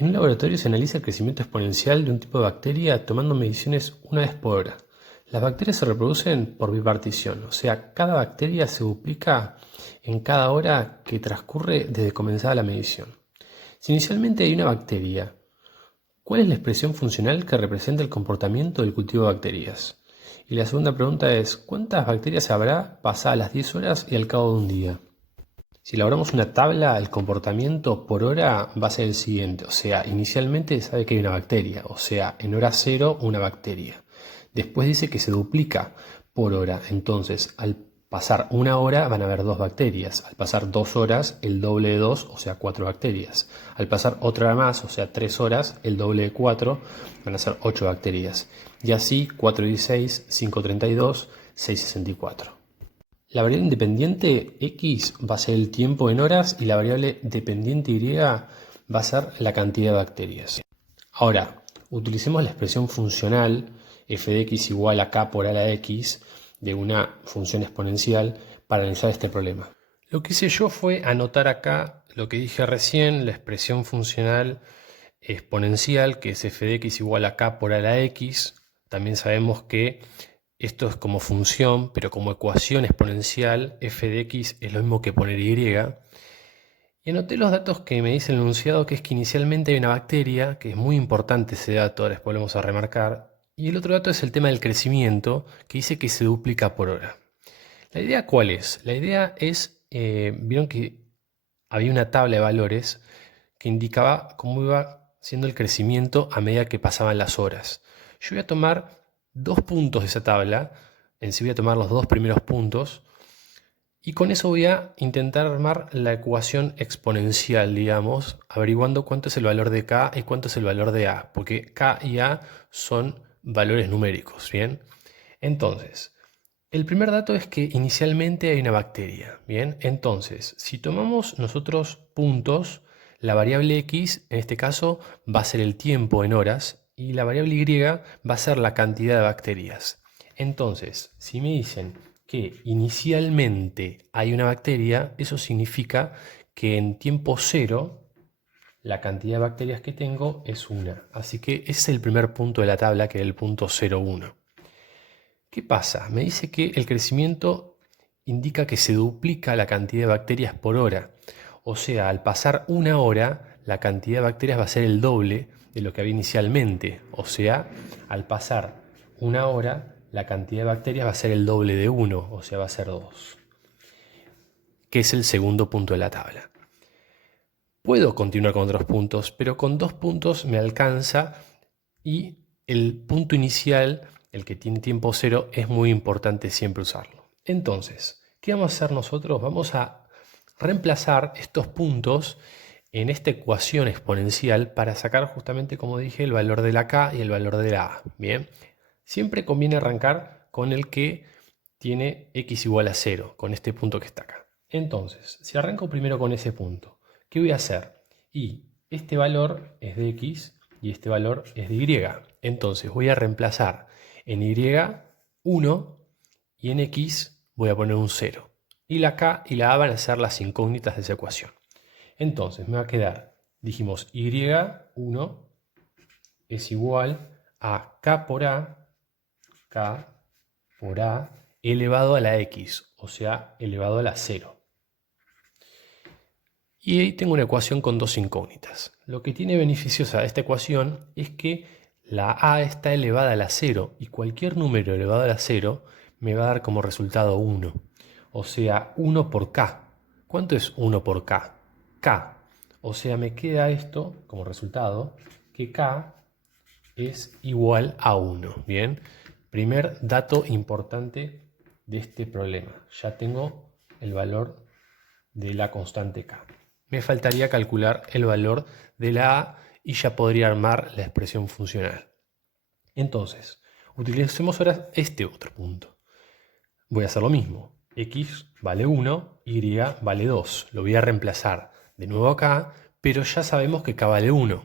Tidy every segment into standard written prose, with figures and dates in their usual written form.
En un laboratorio se analiza el crecimiento exponencial de un tipo de bacteria tomando mediciones una vez por hora. Las bacterias se reproducen por bipartición, o sea, cada bacteria se duplica en cada hora que transcurre desde comenzada la medición. Si inicialmente hay una bacteria, ¿cuál es la expresión funcional que representa el comportamiento del cultivo de bacterias? Y la segunda pregunta es, ¿cuántas bacterias habrá pasadas las 10 horas y al cabo de un día? Si elaboramos una tabla, el comportamiento por hora va a ser el siguiente. O sea, inicialmente sabe que hay una bacteria. O sea, en hora cero una bacteria. Después dice que se duplica por hora. Entonces, al pasar una hora van a haber dos bacterias. Al pasar 2 horas, el doble de 2, o sea, 4 bacterias. Al pasar otra hora más, o sea, 3 horas, el doble de 4, van a ser 8 bacterias. Y así, 4 y 6, 5, 32, 6, 64. La variable independiente x va a ser el tiempo en horas y la variable dependiente y va a ser la cantidad de bacterias. Ahora, utilicemos la expresión funcional f de x igual a k por a la x de una función exponencial para analizar este problema. Lo que hice yo fue anotar acá lo que dije recién, la expresión funcional exponencial, que es f de x igual a k por a la x. También sabemos que esto es como función, pero como ecuación exponencial, f de x es lo mismo que poner y. Y anoté los datos que me dice el enunciado, que es que inicialmente hay una bacteria, que es muy importante ese dato, ahora después lo vamos a remarcar. Y el otro dato es el tema del crecimiento, que dice que se duplica por hora. ¿La idea cuál es? La idea es, vieron que había una tabla de valores que indicaba cómo iba siendo el crecimiento a medida que pasaban las horas. Yo voy a tomar 2 puntos de esa tabla, en sí voy a tomar los 2 primeros puntos, y con eso voy a intentar armar la ecuación exponencial, digamos, averiguando cuánto es el valor de k y cuánto es el valor de a, porque k y a son valores numéricos, ¿bien? Entonces, el primer dato es que inicialmente hay una bacteria, ¿bien? Entonces, si tomamos nosotros puntos, la variable x, en este caso, va a ser el tiempo en horas y la variable y va a ser la cantidad de bacterias. Entonces, si me dicen que inicialmente hay una bacteria, eso significa que en tiempo cero la cantidad de bacterias que tengo es una. Así que ese es el primer punto de la tabla, que es el punto 0,1. ¿Qué pasa? Me dice que el crecimiento indica que se duplica la cantidad de bacterias por hora. O sea, al pasar una hora, la cantidad de bacterias va a ser el doble de lo que había inicialmente. O sea, al pasar una hora, la cantidad de bacterias va a ser el doble de 1, o sea, va a ser 2, que es el segundo punto de la tabla. Puedo continuar con otros puntos, pero con 2 puntos me alcanza y el punto inicial, el que tiene tiempo cero, es muy importante siempre usarlo. Entonces, ¿qué vamos a hacer nosotros? Vamos a reemplazar estos puntos en esta ecuación exponencial para sacar justamente, como dije, el valor de la k y el valor de la a. Bien, siempre conviene arrancar con el que tiene x igual a 0, con este punto que está acá. Entonces, si arranco primero con ese punto, ¿qué voy a hacer? Y este valor es de x y este valor es de y. Entonces voy a reemplazar en y 1 y en x voy a poner un 0. Y la k y la a van a ser las incógnitas de esa ecuación. Entonces me va a quedar, dijimos, y1 es igual a k por a elevado a la x, o sea, elevado a la 0. Y ahí tengo una ecuación con dos incógnitas. Lo que tiene beneficiosa esta ecuación es que la a está elevada a la 0 y cualquier número elevado a la 0 me va a dar como resultado 1. O sea, 1 por k. ¿Cuánto es 1 por k? K. O sea, me queda esto como resultado, que k es igual a 1. Bien, primer dato importante de este problema. Ya tengo el valor de la constante k. Me faltaría calcular el valor de la a y ya podría armar la expresión funcional. Entonces, utilicemos ahora este otro punto. Voy a hacer lo mismo. X vale 1, Y vale 2. Lo voy a reemplazar de nuevo acá, pero ya sabemos que k vale 1.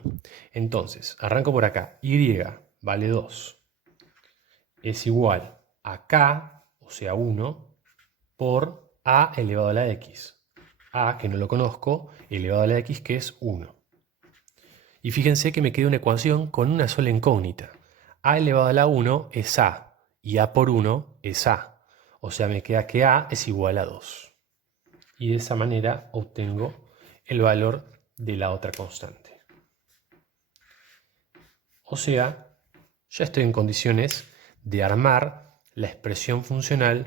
Entonces, arranco por acá. Y vale 2. Es igual a k, o sea 1, por a elevado a la x. A, que no lo conozco, elevado a la x, que es 1. Y fíjense que me queda una ecuación con una sola incógnita. A elevado a la 1 es A y A por 1 es A. O sea, me queda que A es igual a 2. Y de esa manera obtengo el valor de la otra constante. O sea, ya estoy en condiciones de armar la expresión funcional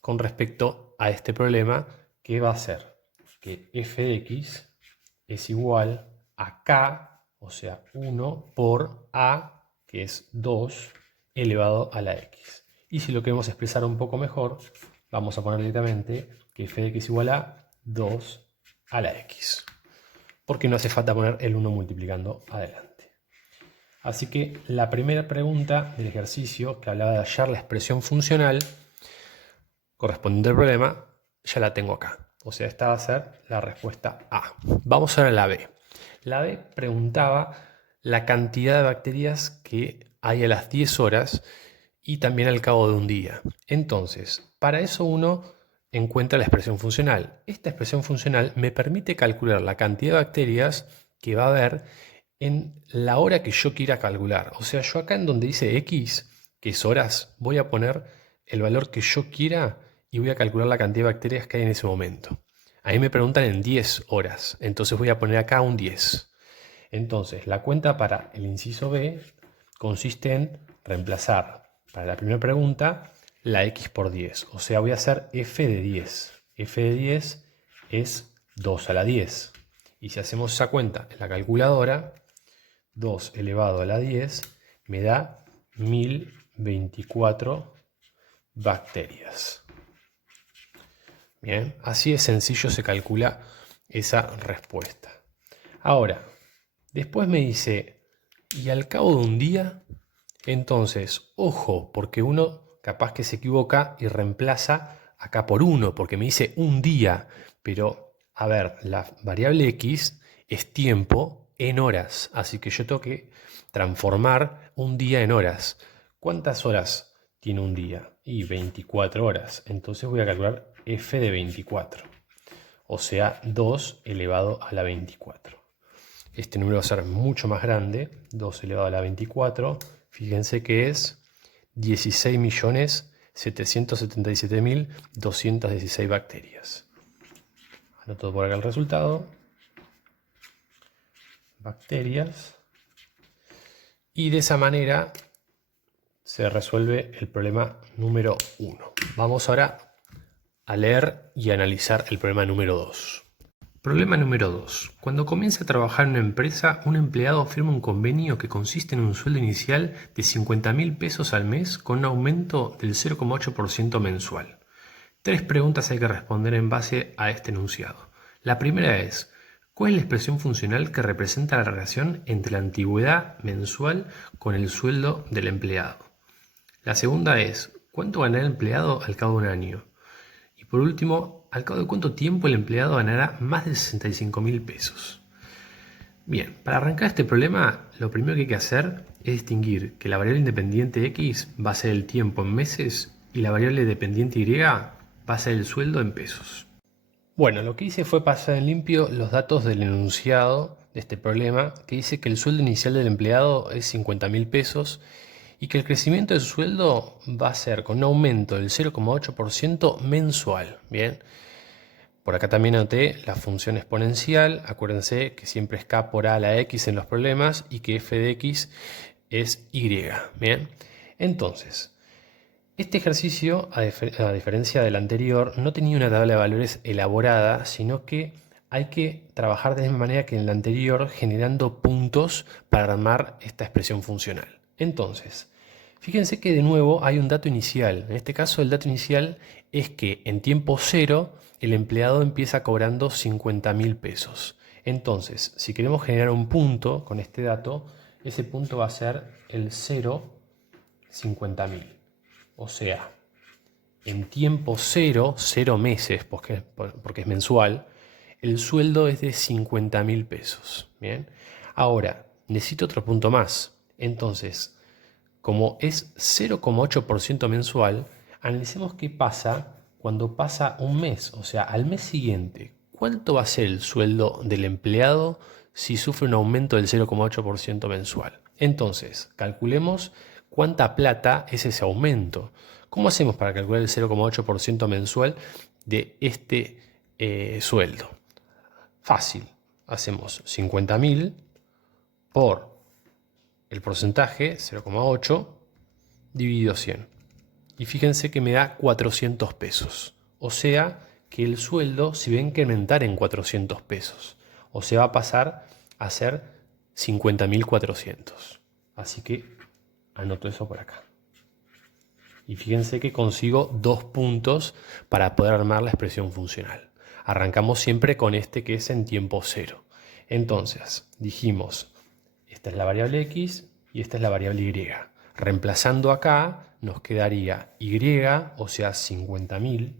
con respecto a este problema, que va a ser que f de x es igual a k, o sea 1 por a, que es 2, elevado a la x. Y si lo queremos expresar un poco mejor, vamos a poner directamente que f de x es igual a 2 a la x, porque no hace falta poner el 1 multiplicando adelante. Así que la primera pregunta del ejercicio, que hablaba de hallar la expresión funcional correspondiente al problema, ya la tengo acá. O sea, esta va a ser la respuesta A. Vamos ahora a la B. La B preguntaba la cantidad de bacterias que hay a las 10 horas y también al cabo de un día. Entonces, para eso uno encuentra la expresión funcional. Esta expresión funcional me permite calcular la cantidad de bacterias que va a haber en la hora que yo quiera calcular. O sea, yo acá en donde dice X, que es horas, voy a poner el valor que yo quiera y voy a calcular la cantidad de bacterias que hay en ese momento. A mí me preguntan en 10 horas, entonces voy a poner acá un 10. Entonces, la cuenta para el inciso B consiste en reemplazar para la primera pregunta la X por 10. O sea, voy a hacer F de 10. F de 10 es 2 a la 10. Y si hacemos esa cuenta en la calculadora, 2 elevado a la 10 me da 1024 bacterias. Bien, así de sencillo se calcula esa respuesta. Ahora, después me dice, ¿y al cabo de un día? Entonces, ojo, porque uno capaz que se equivoca y reemplaza acá por 1, porque me dice un día. Pero, a ver, la variable x es tiempo en horas, así que yo tengo que transformar un día en horas. ¿Cuántas horas tiene un día? Y 24 horas. Entonces voy a calcular f de 24. O sea, 2 elevado a la 24. Este número va a ser mucho más grande. 2 elevado a la 24. Fíjense que es 16.777.216 bacterias. Anoto por acá el resultado. Bacterias. Y de esa manera se resuelve el problema número 1. Vamos ahora a leer y analizar el problema número 2. Problema número 2. Cuando comienza a trabajar en una empresa, un empleado firma un convenio que consiste en un sueldo inicial de 50.000 pesos al mes con un aumento del 0,8% mensual. 3 preguntas hay que responder en base a este enunciado. La primera es, ¿cuál es la expresión funcional que representa la relación entre la antigüedad mensual con el sueldo del empleado? La segunda es, ¿cuánto ganará el empleado al cabo de un año? Y por último, ¿al cabo de cuánto tiempo el empleado ganará más de 65.000 pesos? Bien, para arrancar este problema, lo primero que hay que hacer es distinguir que la variable independiente x va a ser el tiempo en meses y la variable dependiente y va a ser el sueldo en pesos. Bueno, lo que hice fue pasar en limpio los datos del enunciado de este problema, que dice que el sueldo inicial del empleado es 50.000 pesos y que el crecimiento de su sueldo va a ser con un aumento del 0,8% mensual. Bien, por acá también anoté la función exponencial. Acuérdense que siempre es k por a a la x en los problemas y que f de x es y. Bien, entonces, este ejercicio, a diferencia del anterior, no tenía una tabla de valores elaborada, sino que hay que trabajar de la misma manera que en el anterior, generando puntos para armar esta expresión funcional. Entonces, fíjense que de nuevo hay un dato inicial. En este caso, el dato inicial es que en tiempo cero el empleado empieza cobrando 50.000 pesos. Entonces, si queremos generar un punto con este dato, ese punto va a ser el 0,50.000. O sea, en tiempo cero, 0 meses, porque es mensual, el sueldo es de 50.000 pesos. Bien. Ahora, necesito otro punto más. Entonces, como es 0,8% mensual, analicemos qué pasa cuando pasa un mes, o sea, al mes siguiente. ¿Cuánto va a ser el sueldo del empleado si sufre un aumento del 0,8% mensual. Entonces, calculemos cuánta plata es ese aumento. ¿Cómo hacemos para calcular el 0,8% mensual de este sueldo? Fácil. Hacemos 50.000 por el porcentaje, 0,8, dividido 100. Y fíjense que me da 400 pesos. O sea que el sueldo se va a incrementar en 400 pesos. O se va a pasar a ser 50.400. Así que anoto eso por acá. Y fíjense que consigo 2 puntos para poder armar la expresión funcional. Arrancamos siempre con este que es en tiempo cero. Entonces, dijimos, esta es la variable x y esta es la variable y. Reemplazando acá, nos quedaría y, o sea, 50.000,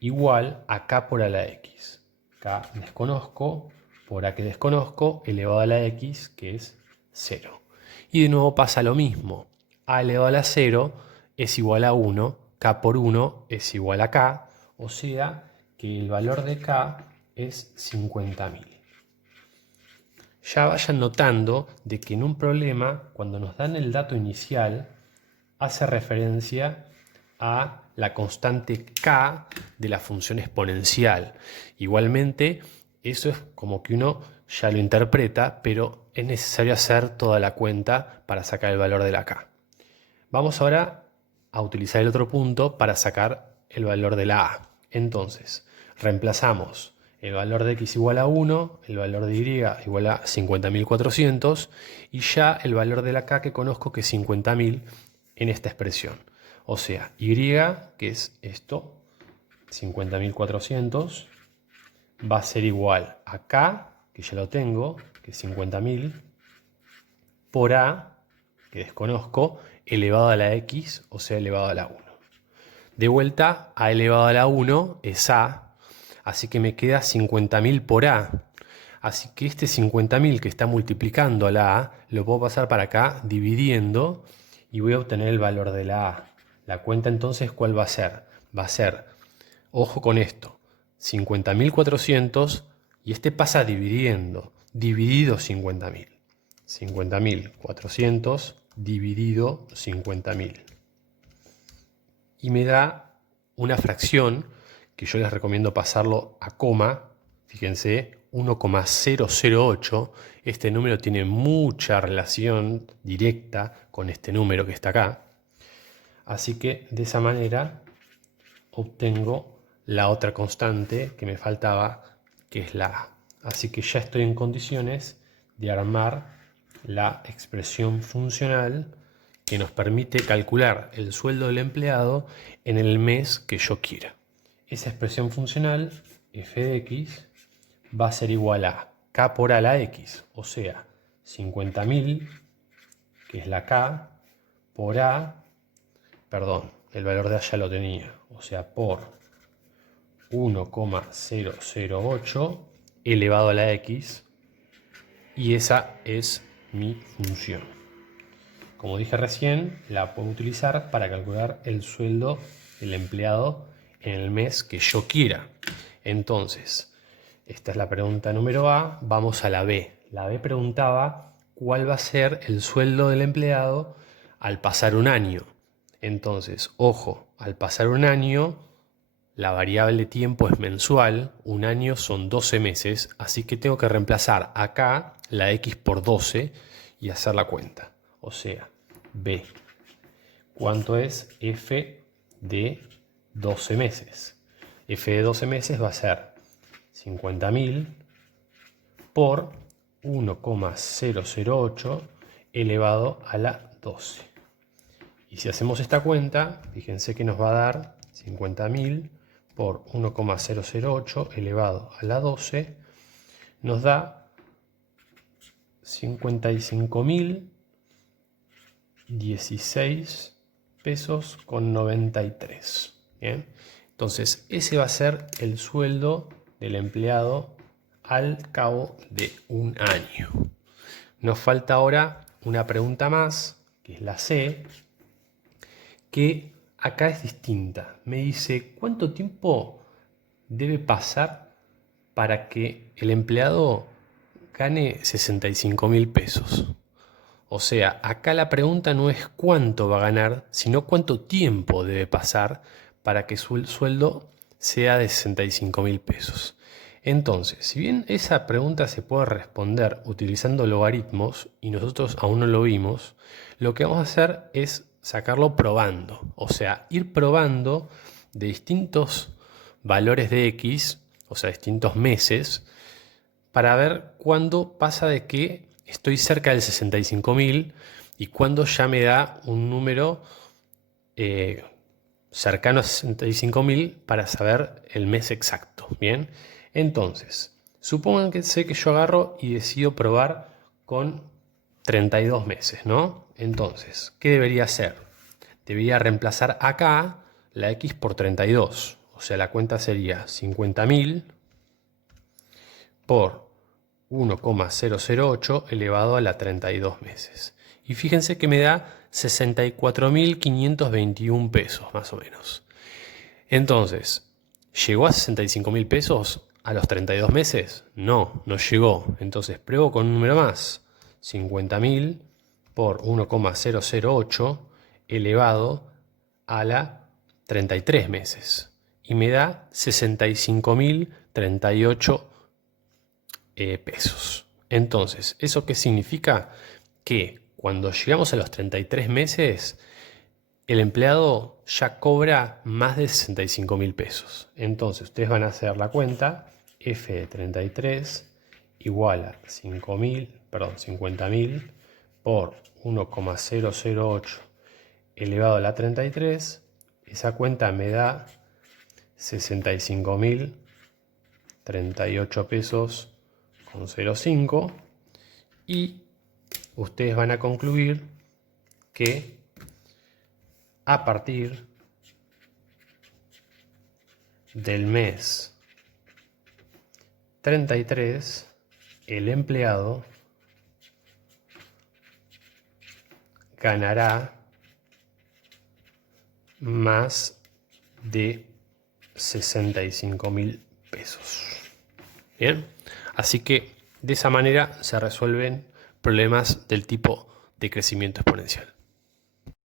igual a k por a la x. K desconozco, por a que desconozco, elevado a la x, que es 0. Y de nuevo pasa lo mismo. A elevado a la 0 es igual a 1, k por 1 es igual a k, o sea que el valor de k es 50.000. Ya vayan notando de que en un problema, cuando nos dan el dato inicial, hace referencia a la constante k de la función exponencial. Igualmente, eso es como que uno ya lo interpreta, pero es necesario hacer toda la cuenta para sacar el valor de la k. Vamos ahora a utilizar el otro punto para sacar el valor de la a. Entonces, reemplazamos el valor de x igual a 1, el valor de y igual a 50.400 y ya el valor de la k que conozco que es 50.000 en esta expresión. O sea, y, que es esto, 50.400, va a ser igual a k, que ya lo tengo, que es 50.000, por a, que desconozco, elevado a la x, o sea, elevado a la 1. De vuelta, a elevado a la 1 es a, así que me queda 50.000 por a. Así que este 50.000 que está multiplicando a la a, lo puedo pasar para acá dividiendo y voy a obtener el valor de la a. La cuenta entonces, ¿cuál va a ser? Va a ser, ojo con esto, 50.400 y este pasa dividiendo, dividido 50.000. 50.400 dividido 50.000. Y me da una fracción que yo les recomiendo pasarlo a coma. Fíjense, 1,008. Este número tiene mucha relación directa con este número que está acá. Así que de esa manera obtengo la otra constante que me faltaba, que es la a. Así que ya estoy en condiciones de armar la expresión funcional que nos permite calcular el sueldo del empleado en el mes que yo quiera. Esa expresión funcional, f de x, va a ser igual a k por a la x, o sea, 50.000, que es la k, por a, perdón, el valor de a ya lo tenía, o sea, por 1,008 elevado a la x, y esa es mi función. Como dije recién, la puedo utilizar para calcular el sueldo del empleado en el mes que yo quiera. Entonces, esta es la pregunta número A. Vamos a la B. La B preguntaba cuál va a ser el sueldo del empleado al pasar un año. Entonces, ojo, al pasar un año, la variable tiempo es mensual. Un año son 12 meses, así que tengo que reemplazar acá la x por 12 y hacer la cuenta. O sea, B. ¿Cuánto es f de 12 meses? F de 12 meses va a ser 50.000 por 1,008 elevado a la 12. Y si hacemos esta cuenta, fíjense que nos va a dar 50.000 por 1,008 elevado a la 12, nos da 55.016 pesos con 93. ¿Bien? Entonces, ese va a ser el sueldo del empleado al cabo de un año. Nos falta ahora una pregunta más, que es la C, que acá es distinta. Me dice, ¿cuánto tiempo debe pasar para que el empleado gane 65.000 pesos. O sea, acá la pregunta no es cuánto va a ganar, sino cuánto tiempo debe pasar para que su sueldo sea de 65.000 pesos. Entonces, si bien esa pregunta se puede responder utilizando logaritmos y nosotros aún no lo vimos, lo que vamos a hacer es sacarlo probando. O sea, ir probando de distintos valores de X, o sea, distintos meses, para ver cuándo pasa de que estoy cerca del 65.000 y cuándo ya me da un número cercano a 65.000 para saber el mes exacto. Bien, entonces, supongan que sé que yo agarro y decido probar con 32 meses, ¿no? Entonces, ¿qué debería hacer? Debería reemplazar acá la X por 32. O sea, la cuenta sería 50.000 por 1,008 elevado a la 32 meses. Y fíjense que me da 64.521 pesos más o menos. Entonces, ¿llegó a 65.000 pesos a los 32 meses? No, no llegó. Entonces pruebo con un número más. 50.000 por 1,008 elevado a la 33 meses. Y me da 65.038 pesos. Entonces, ¿eso qué significa? Que cuando llegamos a los 33 meses, el empleado ya cobra más de 65.000 pesos. Entonces, ustedes van a hacer la cuenta. F de 33 igual a 50.000 por 1,008 elevado a la 33. Esa cuenta me da 65.038 pesos con 0,5 y ustedes van a concluir que a partir del mes 33 el empleado ganará más de 65.000 pesos. Bien, así que de esa manera se resuelven problemas del tipo de crecimiento exponencial.